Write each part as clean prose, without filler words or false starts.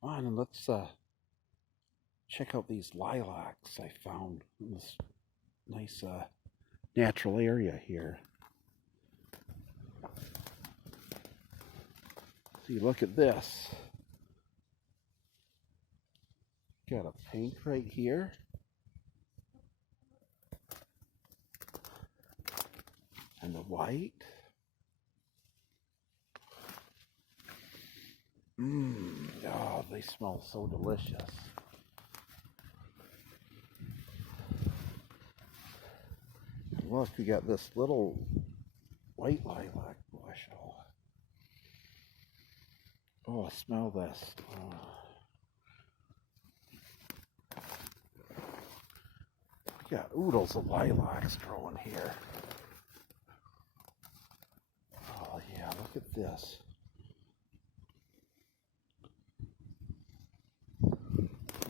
Come on and let's check out these lilacs I found in this nice natural area here. See, look at this. Got a pink right here. And the white. Oh, they smell so delicious. And look, we got this little white lilac bush. Oh, smell this. Oh. We got oodles of lilacs growing here. Oh yeah, look at this.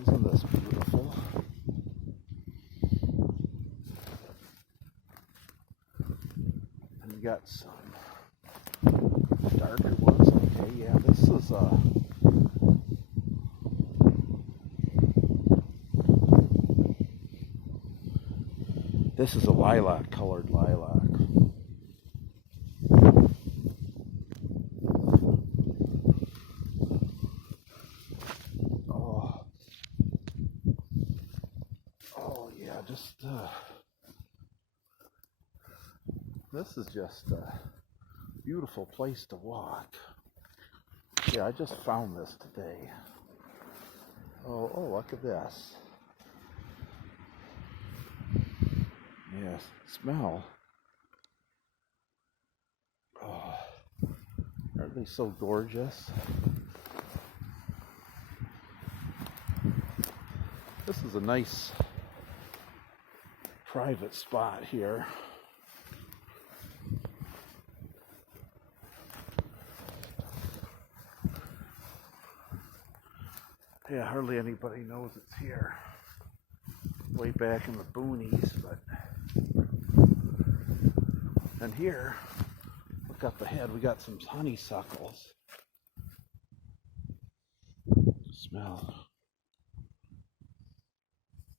Isn't this beautiful? And we got some darker ones. Okay, yeah, this is a lilac colored lilac. Oh yeah, just this is just a beautiful place to walk. Yeah, I just found this today. Oh, look at this. Yes, smell. Oh, aren't they so gorgeous? This is a nice private spot here. Yeah, hardly anybody knows it's here. Way back in the boonies, but... And here, look up ahead, we got some honeysuckles. Smell.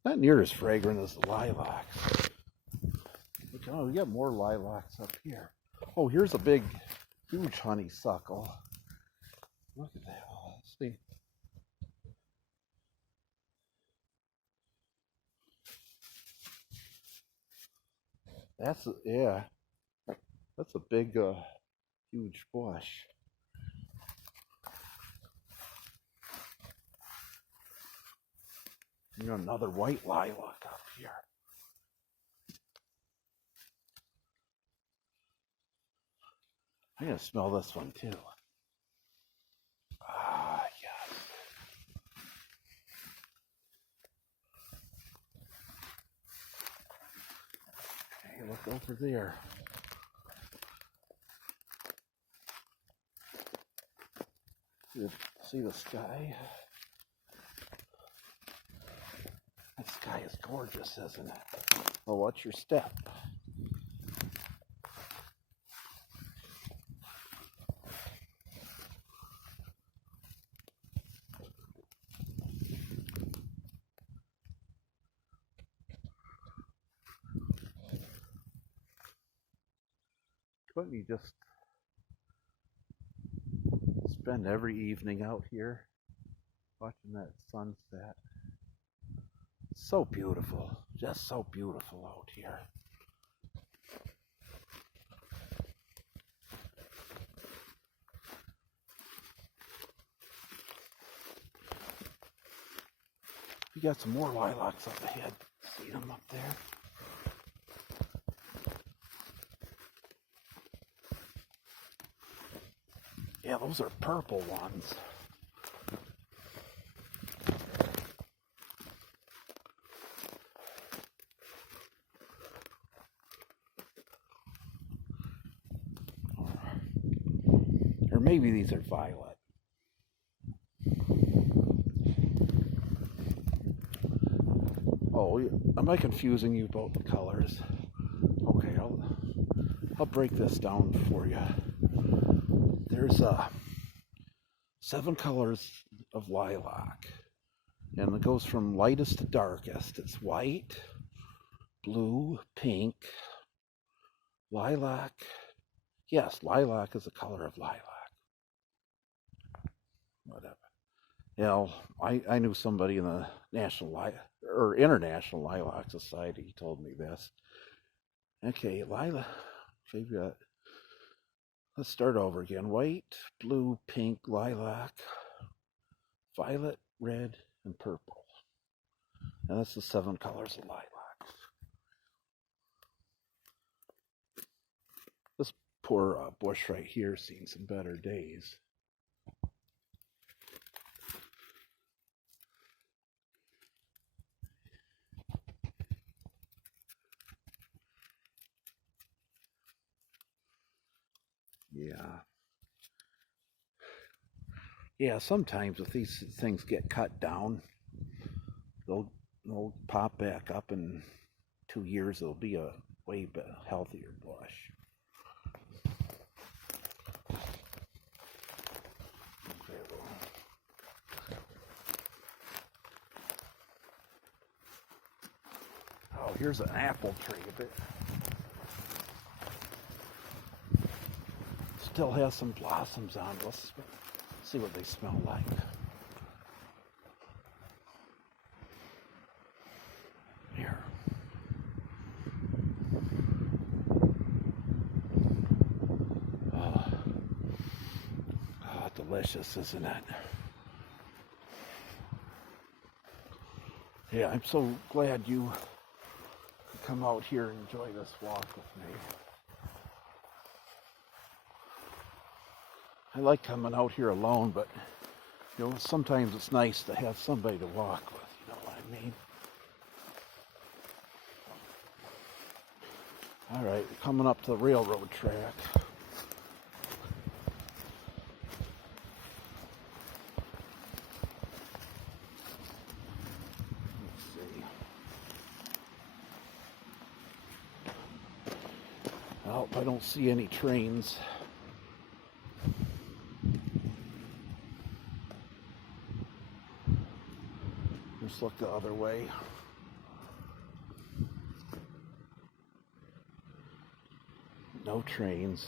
Not near as fragrant as the lilacs. Look, oh, we got more lilacs up here. Oh, here's a big, huge honeysuckle. Look at that. Oh, let's see. Yeah, that's a big, huge bush. You got another white lilac up here. I'm gonna smell this one too. Ah, yes. Hey, look over there. See the sky? That sky is gorgeous, isn't it? Well, watch your step. Couldn't you just spend every evening out here watching that sunset? It's so beautiful, just so beautiful out here. We got some more lilacs up ahead. See them up there? Yeah, those are purple ones. Or maybe these are violet. Oh, am I confusing you about the colors? Okay, I'll break this down for you. There's 7 colors of lilac. And it goes from lightest to darkest. It's white, blue, pink, lilac. Yes, lilac is the color of lilac. Whatever. You know, I knew somebody in the International Lilac Society. He told me this. Okay, lilac. Let's start over again. White, blue, pink, lilac, violet, red, and purple. And that's the 7 colors of lilacs. This poor bush right here has seen some better days. Yeah, sometimes if these things get cut down, they'll pop back up in 2 years. It'll be a way healthier bush. Oh, here's an apple tree. Still has some blossoms on. Let's see what they smell like. Here. Oh, delicious, isn't it? Yeah, I'm so glad you come out here and enjoy this walk with me. I like coming out here alone, but you know, sometimes it's nice to have somebody to walk with, you know what I mean? All right, coming up to the railroad track. Let's see. Oh, I don't see any trains. Just look the other way. No trains.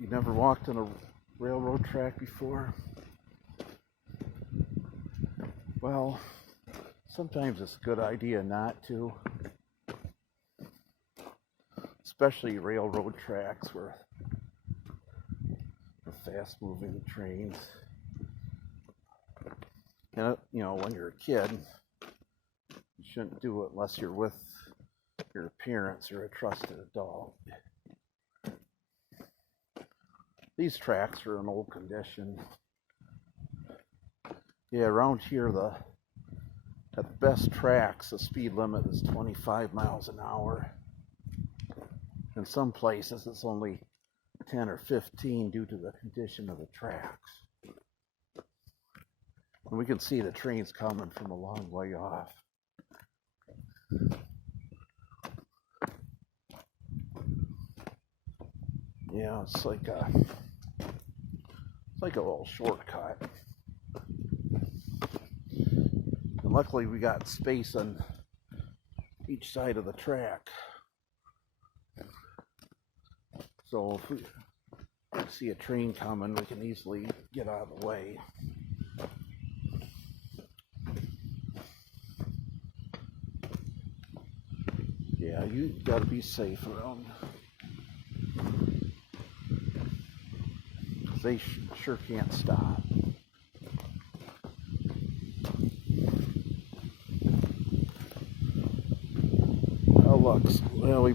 You never walked on a railroad track before? Well, sometimes it's a good idea not to. Especially railroad tracks where fast-moving trains. And, you know, when you're a kid, you shouldn't do it unless you're with your parents or a trusted adult. These tracks are in old condition. Yeah, around here, at the best tracks, the speed limit is 25 miles an hour. In some places, it's only 10 or 15 due to the condition of the tracks. And we can see the trains coming from a long way off. Yeah, it's like a little shortcut. And luckily we got space on each side of the track. So if we see a train coming, we can easily get out of the way. Yeah, you gotta be safe around. They sure can't stop. Oh, look, well, we